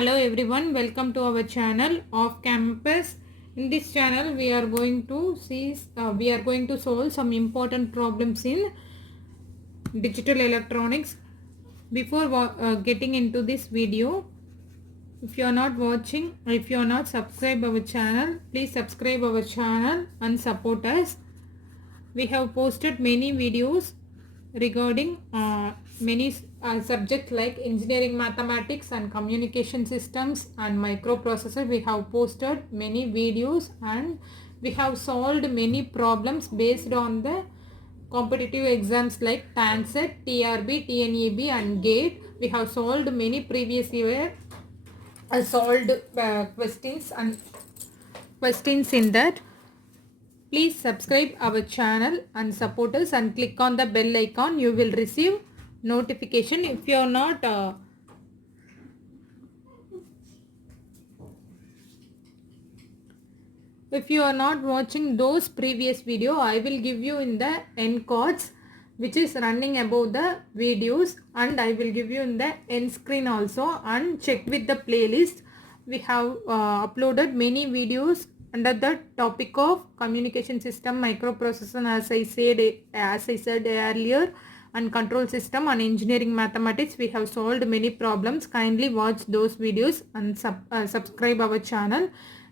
Hello everyone, welcome to our channel Off Campus. In this channel we are going to solve some important problems in digital electronics. Before getting into this video, if you are not watching or if you are not subscribed our channel, please subscribe our channel and support us. We have posted many videos regarding many subjects like engineering mathematics and communication systems and microprocessor. We have posted many videos and we have solved many problems based on the competitive exams like TANSET, TRB, TNEB and GATE. We have solved many previous year solved questions in that. Please subscribe our channel and support us and click on the bell icon. You will receive notification. If you are not watching those previous video, I will give you in the end cards which is running above the videos, and I will give you in the end screen also, and check with the playlist. We have uploaded many videos under the topic of communication system, microprocessor, as I said earlier, and control system and engineering mathematics. We have solved many problems. Kindly watch those videos and subscribe our channel.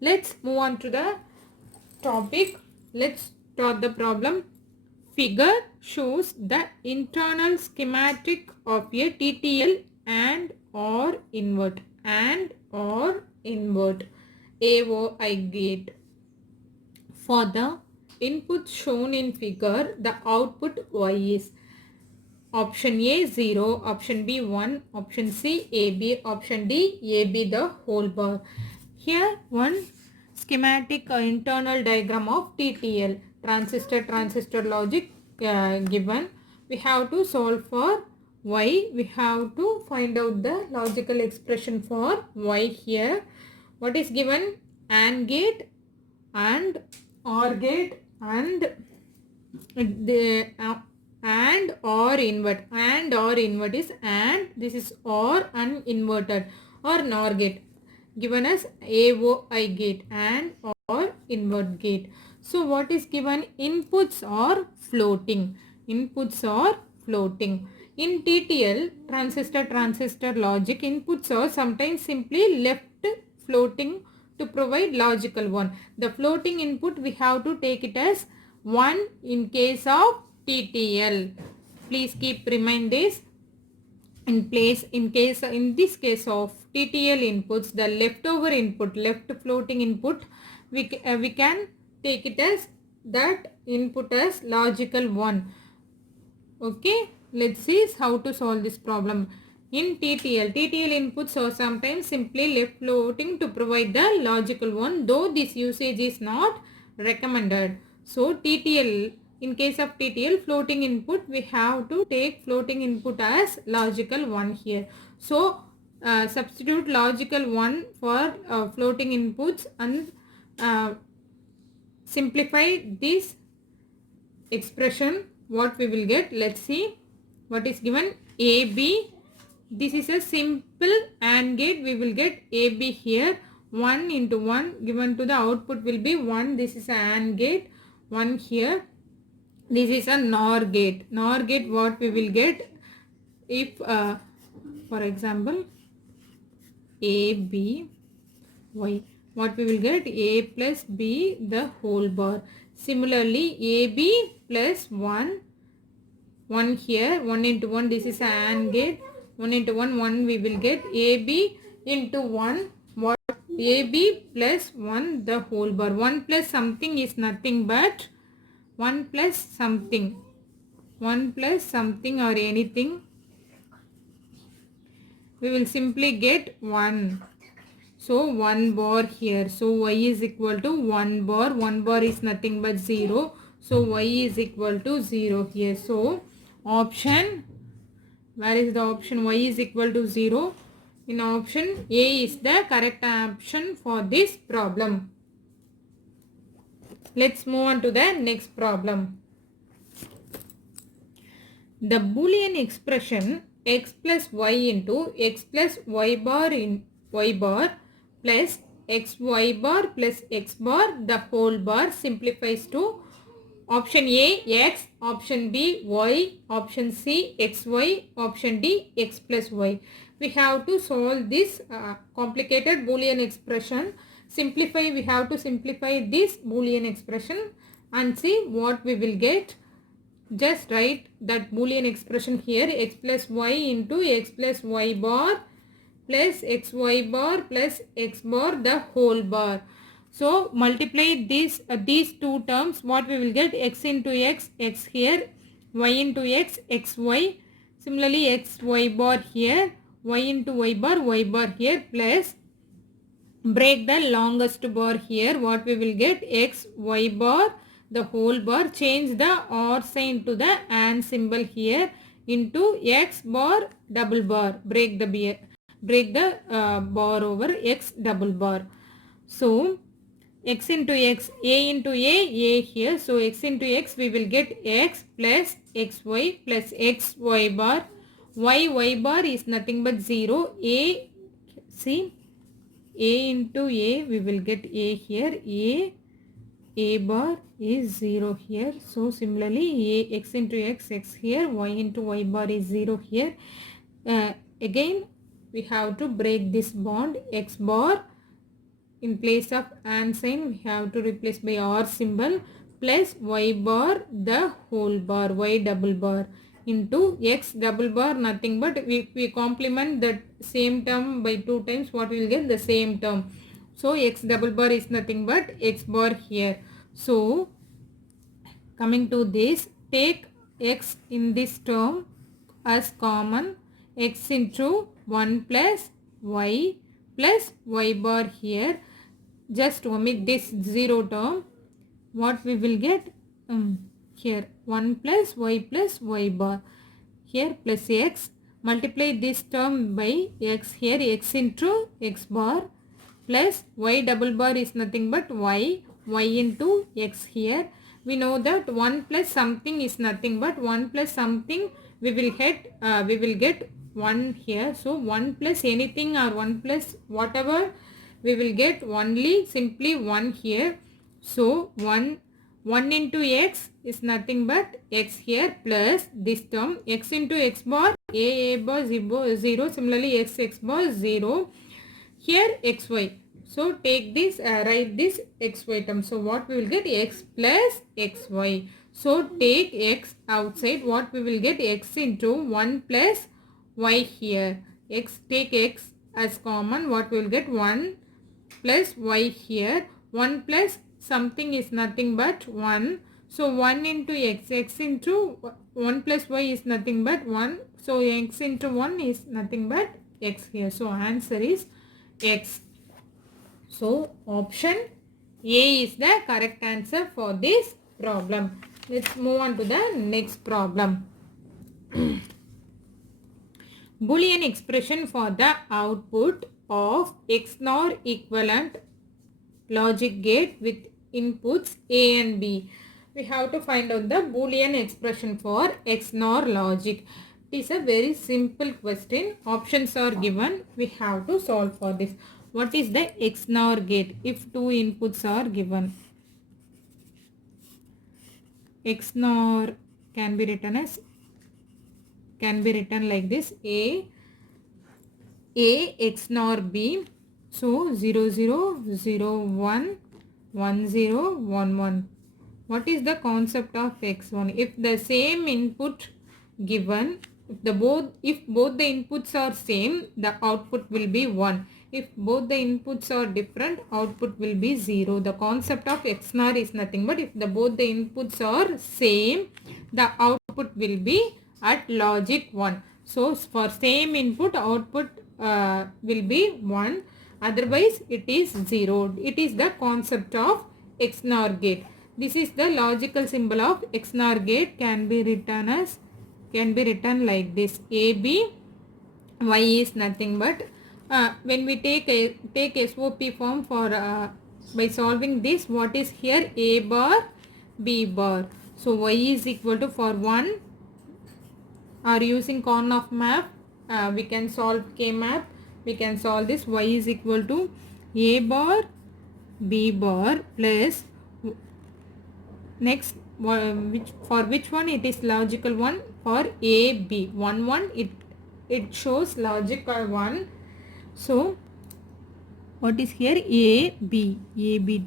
Let's move on to the topic. Let's start the problem. Figure shows the internal schematic of a TTL and or invert AOI gate. For the input shown in figure, the output Y is option A 0, option B 1, option C AB, option D AB the whole bar. Here one schematic internal diagram of TTL, transistor logic given. We have to solve for Y. We have to find out the logical expression for Y here. What is given? AND gate and OR gate and the and or invert. And or invert is and, this is or uninverted, or NOR gate given as AOI gate and or invert gate. So what is given? Inputs are floating. Inputs are floating. In TTL, transistor logic, inputs are sometimes simply left floating to provide logical one. The floating input we have to take it as 1 in case of TTL. Please keep remind this in place. In this case of TTL inputs, the leftover input, left floating input, we can take it as that input as logical one. Okay, let's see how to solve this problem. In TTL inputs are sometimes simply left floating to provide the logical one, though this usage is not recommended. So TTL, in case of TTL floating input, we have to take floating input as logical one here. So substitute logical one for floating inputs and simplify this expression. What we will get? Let's see what is given. AB, this is a simple AND gate. We will get AB here. 1 into 1 given to the output will be 1. This is an AND gate. 1 here. This is a NOR gate. NOR gate, what we will get? If for example AB Y, what we will get? A plus B the whole bar. Similarly AB plus 1 here, 1 into 1, this is an AND gate. 1 into 1 we will get. AB into 1, what? AB plus 1 the whole bar. 1 plus something is nothing but 1 plus something. 1 plus something or anything, we will simply get 1. So 1 bar here. So Y is equal to 1 bar. 1 bar is nothing but 0. So Y is equal to 0 here. So option, where is the option? Y is equal to 0. In option A is the correct option for this problem. Let's move on to the next problem. The Boolean expression x plus y into x plus y bar in y bar plus xy bar plus x bar the whole bar simplifies to option A x, option B y, option C xy, option D x plus y. We have to solve this complicated Boolean expression. We have to simplify this Boolean expression and see what we will get. Just write that Boolean expression here, x plus y into x plus y bar plus xy bar plus x bar the whole bar. So multiply these two terms, what we will get, x into x, x here, y into x, xy. Similarly x y bar here, y into y bar here, plus break the longest bar here, what we will get, x y bar the whole bar, change the or sign to the and symbol here into x bar double bar, break the bar over x double bar. So x into x, a into a here, so x into x we will get x plus xy plus xy bar, y bar is nothing but 0, a, see, a into a we will get a here, a bar is 0 here. So similarly a x into x, x here, y into y bar is 0 here. Again we have to break this bond, x bar in place of and sign we have to replace by or symbol plus y bar the whole bar, y double bar into x double bar, nothing but we complement that same term by 2 times, what we will get, the same term. So x double bar is nothing but x bar here. So coming to this, take x in this term as common, x into 1 plus y bar here. Just omit this 0 term. What we will get here, 1 plus y bar here plus x. Multiply this term by x here, x into x bar plus y double bar is nothing but y into x here. We know that 1 plus something is nothing but 1 plus something we will get 1 here. So 1 plus anything or 1 plus whatever we will get only simply 1 here. So 1 into x is nothing but x here plus this term x into x bar, a bar 0, similarly x bar 0, here xy. So take this, write this xy term. So what we will get, x plus xy. So take x outside, what we will get, x into 1 plus y here. Take x as common, what we will get, 1 plus y here, 1 plus something is nothing but 1. So 1 into x, x into 1 plus y is nothing but 1. So x into 1 is nothing but x here. So answer is x. So option A is the correct answer for this problem. Let's move on to the next problem. Boolean expression for the output of XNOR equivalent logic gate with inputs A and B. We have to find out the Boolean expression for XNOR logic. It is a very simple question. Options are given. We have to solve for this. What is the XNOR gate if two inputs are given? XNOR can be written like this: A XNOR B. So 0 0 0 1 1 0 1 1. What is the concept of X1? If the same input given, if both the inputs are same, the output will be 1. If both the inputs are different, output will be 0. The concept of XNOR is nothing but if both the inputs are same, the output will be at logic 1. So for same input, output will be 1. Otherwise it is 0. It is the concept of XNOR gate. This is the logical symbol of XNOR gate. Can be written like this: AB, Y is nothing but when we take SOP form for by solving this, what is here? A bar, B bar. So Y is equal to, for 1 or using Karnaugh map, we can solve K map. we can solve this. Y is equal to A bar B bar plus next which one it is logical one, for A B 1 it shows logical one. So what is here? A B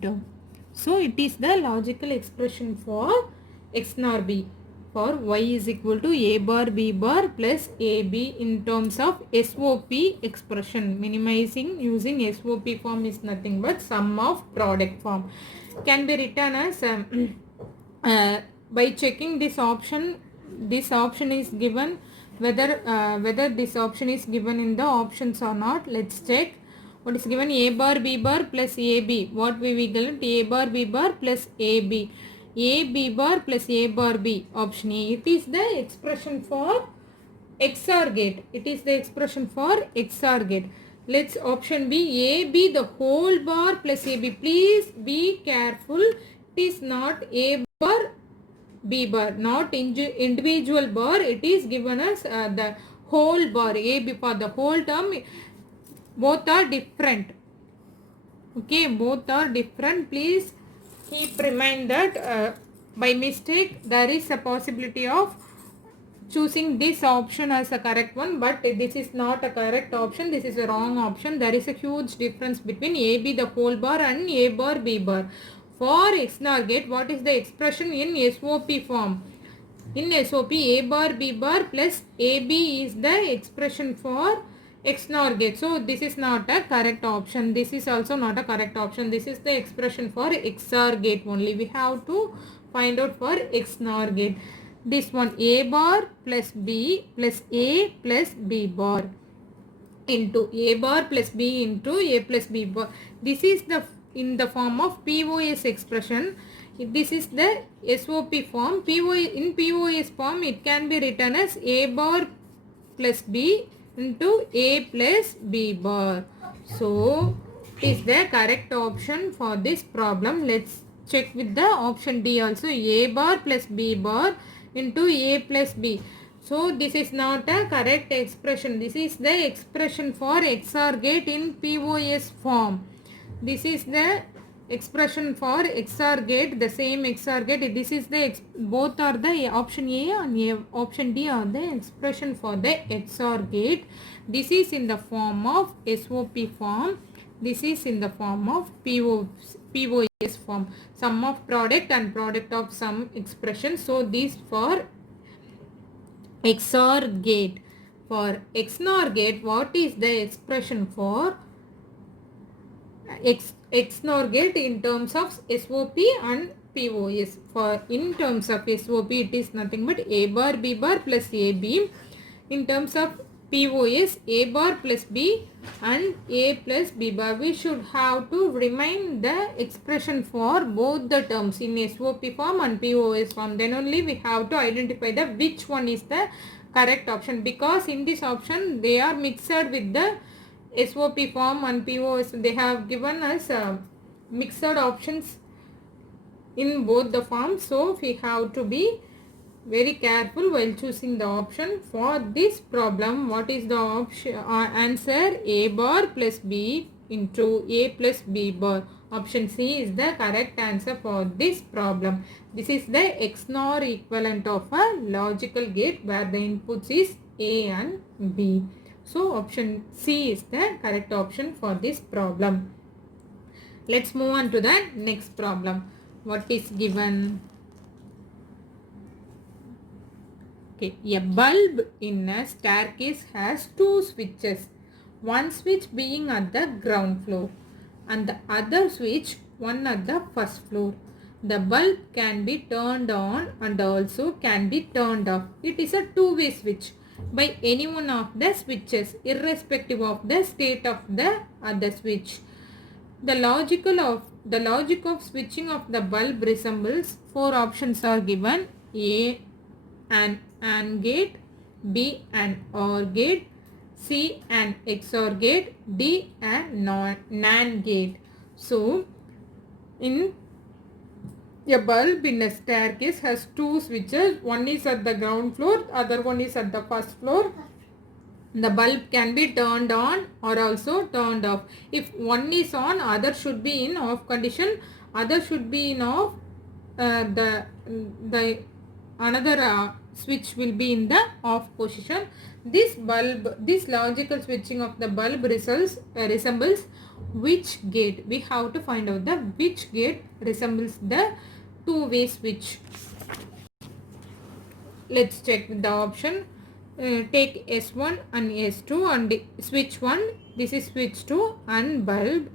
term. So it is the logical expression for X nor B, for Y is equal to A bar B bar plus AB in terms of SOP expression. Minimizing using SOP form is nothing but sum of product form. Can be written as by checking this option is given, whether this option is given in the options or not. Let's check. What is given? A bar B bar plus AB. What we will get? A bar B bar plus AB. A B bar plus A bar B. Option A. It is the expression for XOR gate. It is the expression for XOR gate. Let's option B. A B the whole bar plus AB. Please be careful. It is not A bar B bar, not individual bar. It is given as the whole bar. A B for the whole term. Both are different. Okay, both are different. Please keep remind that by mistake there is a possibility of choosing this option as a correct one, but this is not a correct option. This is a wrong option. There is a huge difference between A B the whole bar and A bar B bar. For XNOR gate, what is the expression in SOP form? In SOP, A bar B bar plus AB is the expression for XNOR gate. So this is not a correct option. This is also not a correct option. This is the expression for XOR gate only. We have to find out for XNOR gate. This one, A bar plus B plus A plus B bar into A bar plus B into A plus B bar. This is the in the form of POS expression. This is the SOP form. In POS form, it can be written as A bar plus B into A plus B bar. So it is the correct option for this problem. Let's check with the option D also. A bar plus B bar into A plus B. So this is not a correct expression. This is the expression for XOR gate in POS form. This is the expression for XOR gate, the same XOR gate. This is the both are the option A and option D are the expression for the XOR gate. This is in the form of SOP form. This is in the form of POS form. Sum of product and product of sum expression. So this for XOR gate. For XNOR gate, what is the expression for XNOR gate in terms of SOP and POS? For in terms of SOP, it is nothing but A bar B bar plus AB. In terms of POS, A bar plus B and A plus B bar. We should have to remind the expression for both the terms in SOP form and POS form. Then only we have to identify the which one is the correct option, because in this option they are mixed with the SOP form and POS. They have given us mixed options in both the forms. So we have to be very careful while choosing the option for this problem. What is the option answer? A bar plus B into A plus B bar. Option C is the correct answer for this problem. This is the XNOR equivalent of a logical gate where the inputs is A and B. So option C is the correct option for this problem. Let's move on to the next problem. What is given? Okay, a bulb in a staircase has two switches. One switch being at the ground floor and the other switch one at the first floor. The bulb can be turned on and also can be turned off. It is a two-way switch by any one of the switches irrespective of the state of the other switch. The logic of switching of the bulb resembles four options are given: A, an AND gate, B, an OR gate, C, an XOR gate, D, an NAND gate. So in a bulb in a staircase has two switches. One is at the ground floor, other one is at the first floor. The bulb can be turned on or also turned off. If one is on, other should be in off condition, other should be in off. The another switch will be in the off position. This logical switching of the bulb resembles which gate? We have to find out the which gate resembles the two-way switch. Let's check the option. Take S1 and S2 and switch 1. This is switch 2 and bulb.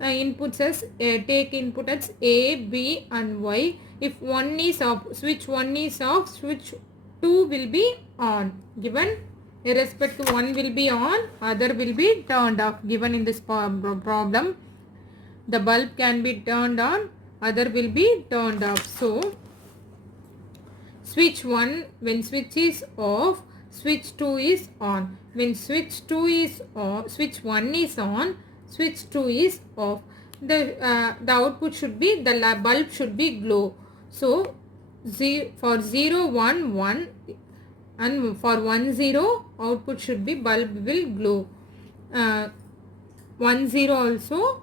Inputs as take input as A, B and Y. If one is off, switch 1 is off, switch 2 will be on. Given irrespective, one will be on, other will be turned off. Given in this problem, the bulb can be turned on, other will be turned off. So switch 1, when switch is off, switch 2 is on. When switch 2 is on, switch 1 is on, switch 2 is off. The output should be, the bulb should be glow. So for 0, 1, 1 and for 1, 0, output should be bulb will glow. 1, 0 also,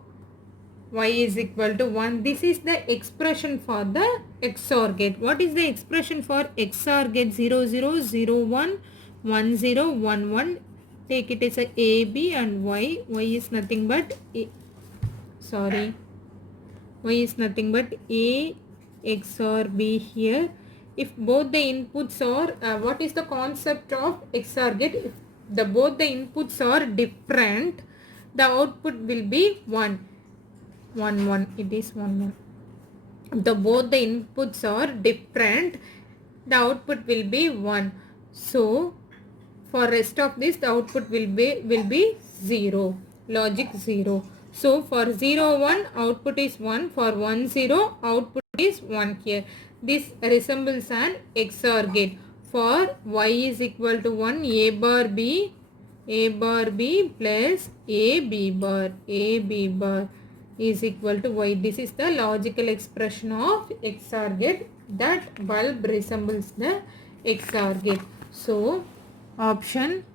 y is equal to 1. This is the expression for the XOR gate. What is the expression for XOR gate? 0, 0, 0, 1, 1, 0, 1, 1. Take it as a B and Y. Y is nothing but Y is nothing but A XOR B here. If both the inputs are, what is the concept of XOR gate? If both the inputs are different, the output will be 1. 1, 1. It is 1, 1. Both the inputs are different, the output will be 1. So for rest of this, the output will be 0. Logic 0. So for 0, 1, output is 1. For 1, 0, output is 1 here. This resembles an XOR gate. For y is equal to 1, A bar B plus AB bar is equal to y. This is the logical expression of XOR gate. That bulb resembles the XOR gate. So option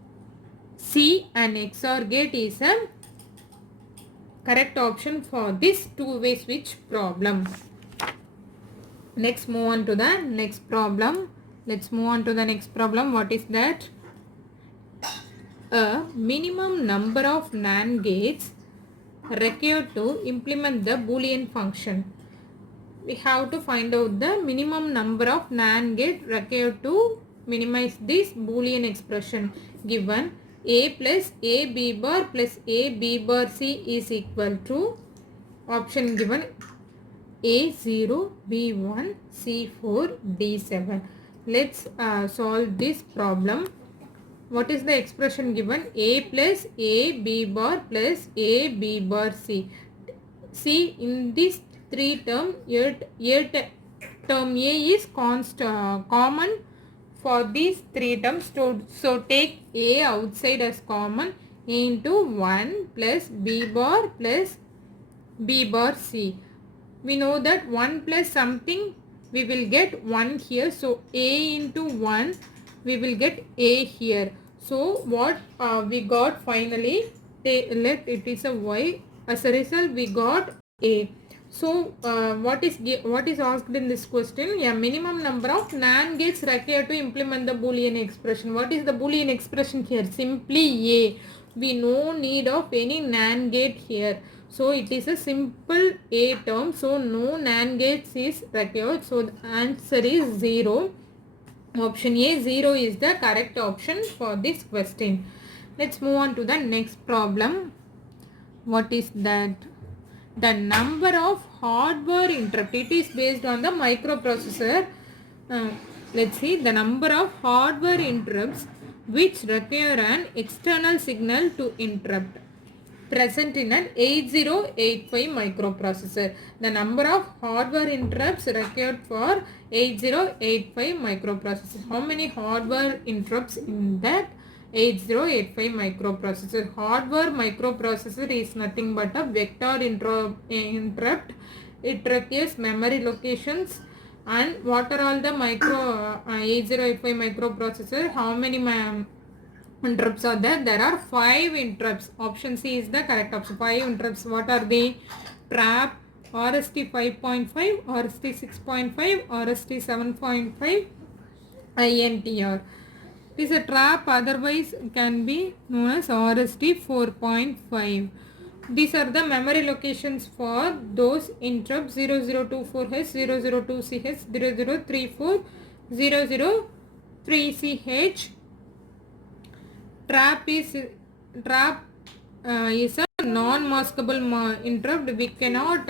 C, an XOR gate, is a correct option for this two-way switch problem. Next, move on to the next problem. Let's move on to the next problem. What is that? A minimum number of NAND gates required to implement the Boolean function. We have to find out the minimum number of NAND gate required to minimize this Boolean expression. Given A plus AB bar plus AB bar C is equal to, option given, A0, B1, C4, D7. Let's solve this problem. What is the expression given? A plus AB bar plus AB bar C. See, in this three term, term A is common for these three terms. So take A outside as common into 1 plus B bar plus B bar C. We know that 1 plus something, we will get 1 here. So A into 1, we will get A here. So what we got finally, let it is a Y. As a result, we got A. So what is asked in this question? A minimum number of NAND gates required to implement the Boolean expression. What is the Boolean expression here? Simply A. We no need of any NAND gate here. So it is a simple A term. So no NAND gates is required. So the answer is 0. Option A, 0, is the correct option for this question. Let's move on to the next problem. What is that? The number of hardware interrupt. It is based on the microprocessor. Let's see, the number of hardware interrupts which require an external signal to interrupt present in an 8085 microprocessor. The number of hardware interrupts required for 8085 microprocessor. How many hardware interrupts in that 8085 microprocessor? Hardware microprocessor is nothing but a vector interrupt. It requires memory locations. And what are all the 8085 microprocessor? How many interrupts are there. There are 5 interrupts. Option C is the correct option. 5 interrupts. What are they? Trap, RST 5.5, RST 6.5, RST 7.5, INTR. It is a trap, otherwise can be known as RST 4.5. These are the memory locations for those interrupts: 0024H, 002CH, 0034, 003CH. Trap is a non-maskable interrupt. We cannot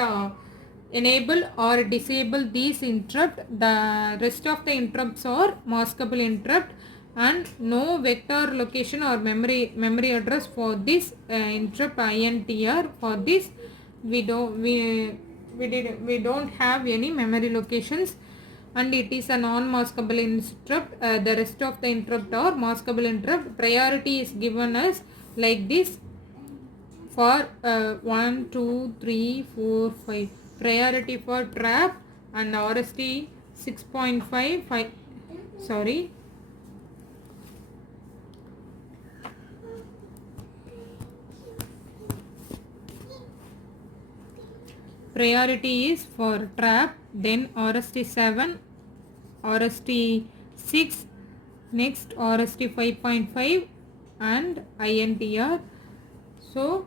enable or disable these interrupt. The rest of the interrupts are maskable interrupt, and no vector location or memory address for this interrupt INTR. For this we don't have any memory locations, and it is a non-maskable interrupt. The rest of the interrupt are maskable interrupt. Priority is given as like this for 1, 2, 3, 4, 5. Priority for trap and RST 6.5. Sorry. Priority is for trap, then RST 7, RST 6, next RST 5.5 and INTR. So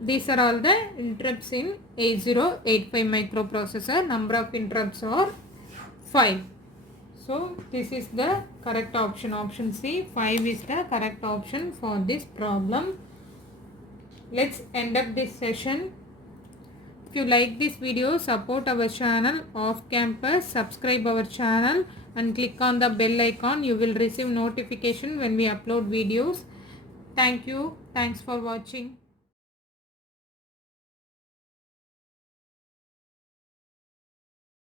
these are all the interrupts in 8085 microprocessor. Number of interrupts are 5. So this is the correct option. Option C, 5 is the correct option for this problem. Let's end up this session. If you like this video, support our channel Off Campus, subscribe our channel and click on the bell icon. You will receive notification when we upload videos. Thank you. Thanks for watching.